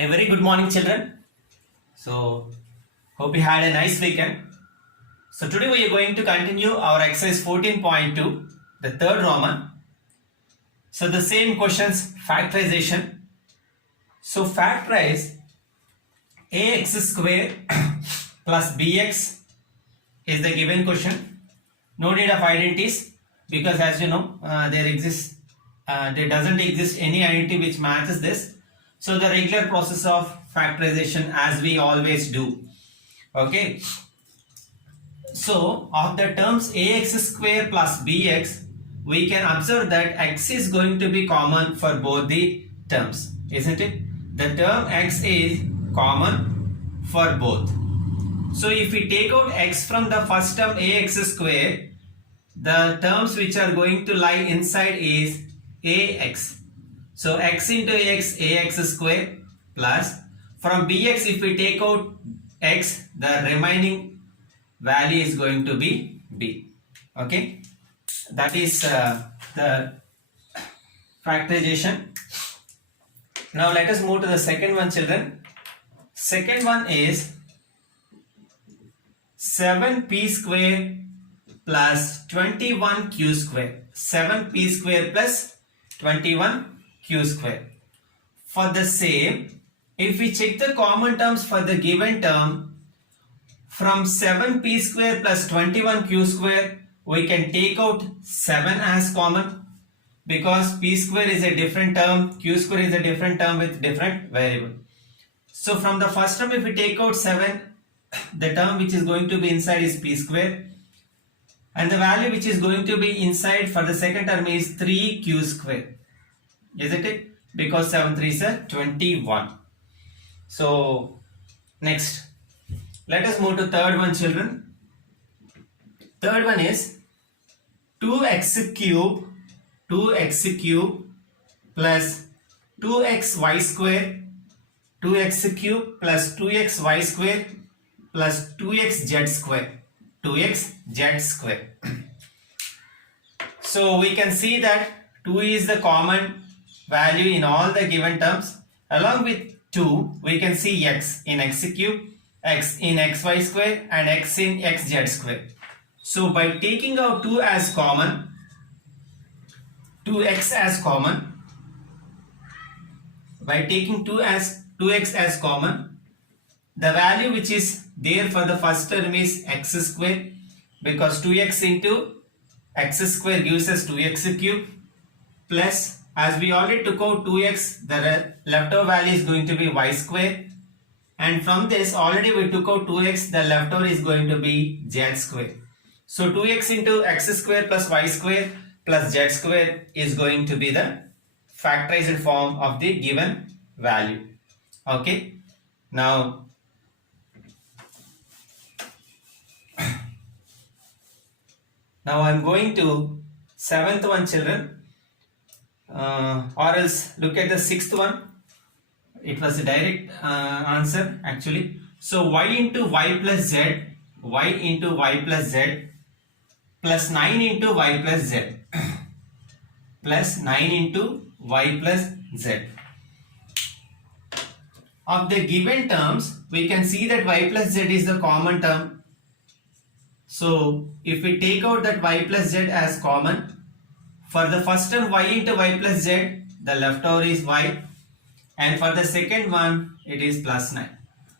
A very good morning, children. So, hope you had a nice weekend. So, today we are going to continue our exercise 14.2, the third Roman. So, the same questions, factorization. So, factorize ax square plus bx is the given question. No need of identities because, as you know, there doesn't exist any identity which matches this. So, the regular process of factorization as we always do. Okay. So, of the terms ax square plus bx, we can observe that x is going to be common for both the terms, isn't it? The term x is common for both. So, if we take out x from the first term ax square, the terms which are going to lie inside is ax. So, x into ax square plus from bx, if we take out x, the remaining value is going to be b. Okay, that is the factorization. Now let us move to the second one, children. Second one is 7p square plus 21q square. 7p square plus 21q square. For the same, if we check the common terms for the given term, from 7p square plus 21q square, we can take out 7 as common because p square is a different term, q square is a different term with different variable. So from the first term, if we take out 7, the term which is going to be inside is p square, and the value which is going to be inside for the second term is 3q square. Isn't it? Because 7 3 is 21. So next, let us move to third one, children. Third one is 2x cube plus 2xy square, 2x cube plus 2xy square plus 2xz square, 2xz square. So we can see that 2 is the common value in all the given terms. Along with 2, we can see x in x cube, x in xy square and x in xz square. So by taking out 2 as common, 2x as common, by taking 2x as common, the value which is there for the first term is x square, because 2x into x square gives us 2x cube, plus as we already took out 2x, the leftover value is going to be y square, and from this already we took out 2x, the leftover is going to be z square. So 2x into x square plus y square plus z square is going to be the factorized form of the given value. Okay. Now I am going to seventh one, children, or else look at the sixth one. It was a direct answer actually. So y into y plus z, y into y plus z plus 9 into y plus z plus 9 into y plus z. Of the given terms, we can see that y plus z is the common term. So if we take out that y plus z as common, for the first term y into y plus z, the leftover is y, and for the second one it is plus 9.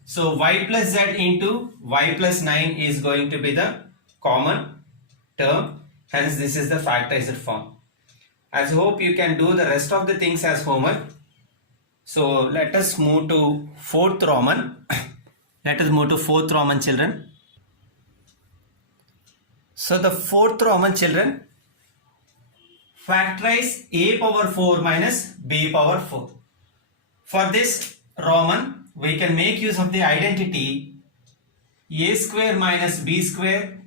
So y plus z into y plus 9 is going to be the common term, hence this is the factorized form. I hope you can do the rest of the things as homework. So let us move to fourth Roman. Let us move to fourth Roman, children. So the fourth Roman, children, factorize a power 4 minus b power 4. For this Roman, we can make use of the identity a square minus b square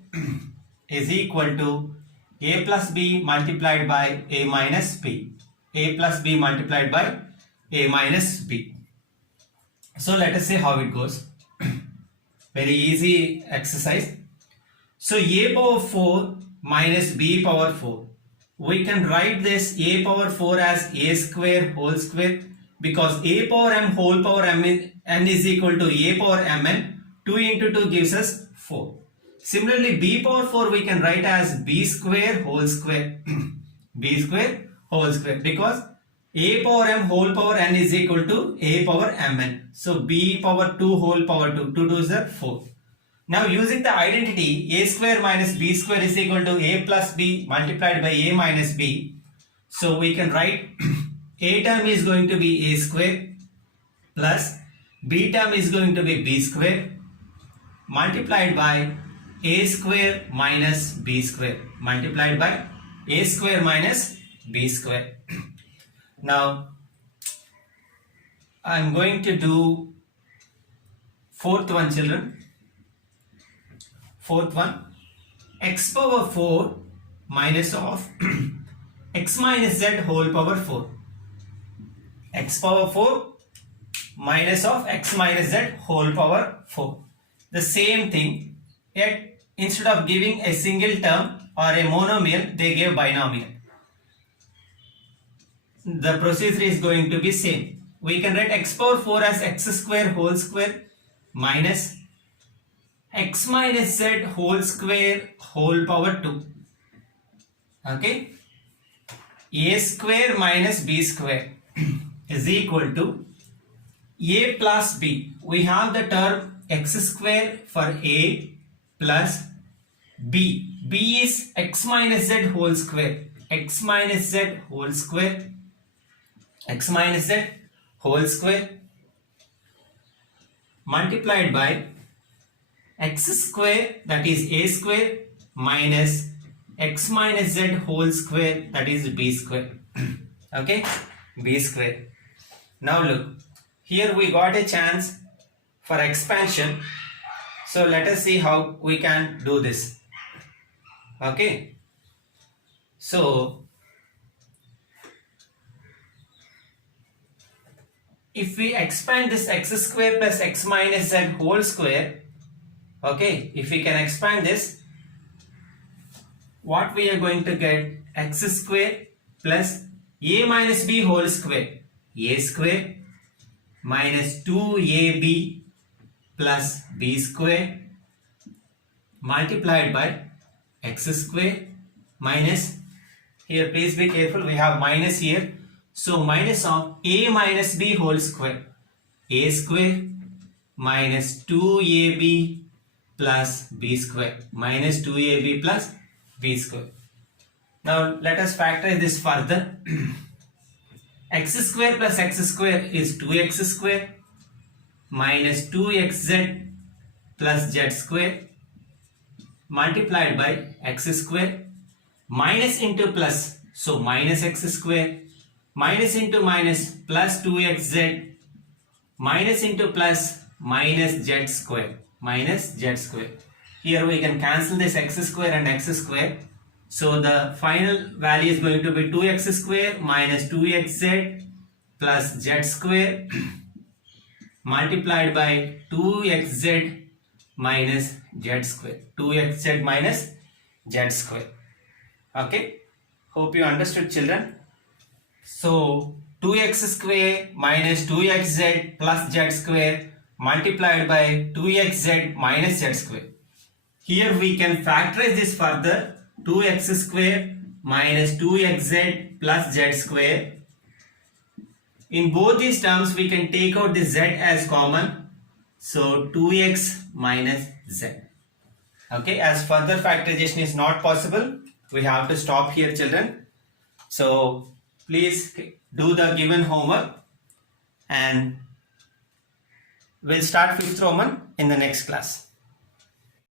is equal to a plus b multiplied by a minus b. A plus b multiplied by a minus b. So let us see how it goes. Very easy exercise. So a power 4 minus b power 4. We can write this a power 4 as a square whole square because a power m whole power n is equal to a power mn. 2 into 2 gives us 4. Similarly, b power 4 we can write as b square whole square. b square whole square, because a power m whole power n is equal to a power mn. So b power 2 whole power 2. 2 2s are 4. Now using the identity a square minus b square is equal to a plus b multiplied by a minus b. So we can write a term is going to be a square plus b term is going to be b square multiplied by a square minus b square multiplied by a square minus b square. Now I am going to do fourth one, children. Fourth one, x power 4 minus of x minus z whole power 4. X power 4 minus of x minus z whole power 4. The same thing, yet instead of giving a single term or a monomial, they gave binomial. The procedure is going to be same. We can write x power 4 as x square whole square minus x minus z whole square whole power 2. Okay, a square minus b square is equal to a plus b. We have the term x square for a plus b. b is x minus z whole square. X minus z whole square. X minus z whole square multiplied by x square, that is a square, minus x minus z whole square, that is b square. Okay, b square. Now look, here we got a chance for expansion. So let us see how we can do this. Okay, so if we expand this x square plus x minus z whole square, okay, if we can expand this, what we are going to get? X square plus a minus b whole square. A square minus 2ab plus b square multiplied by x square minus, here please be careful, we have minus here. So minus of a minus b whole square. A square minus 2ab plus b square minus 2ab plus b square. Now let us factor this further. X square plus x square is 2x square minus 2xz plus z square multiplied by x square minus into plus, so minus x square minus into minus plus 2xz minus into plus minus z square minus z square. Here we can cancel this x square and x square. So the final value is going to be 2x square minus 2xz plus z square multiplied by 2xz minus z square. 2xz minus z square. Okay, hope you understood, children. So 2x square minus 2xz plus z square multiplied by 2xz minus z square. Here we can factorize this further. 2x square minus 2xz plus z square. In both these terms we can take out the z as common. So 2x minus z. Okay, as further factorization is not possible, we have to stop here, children. So please do the given homework and we'll start 5th Roman in the next class.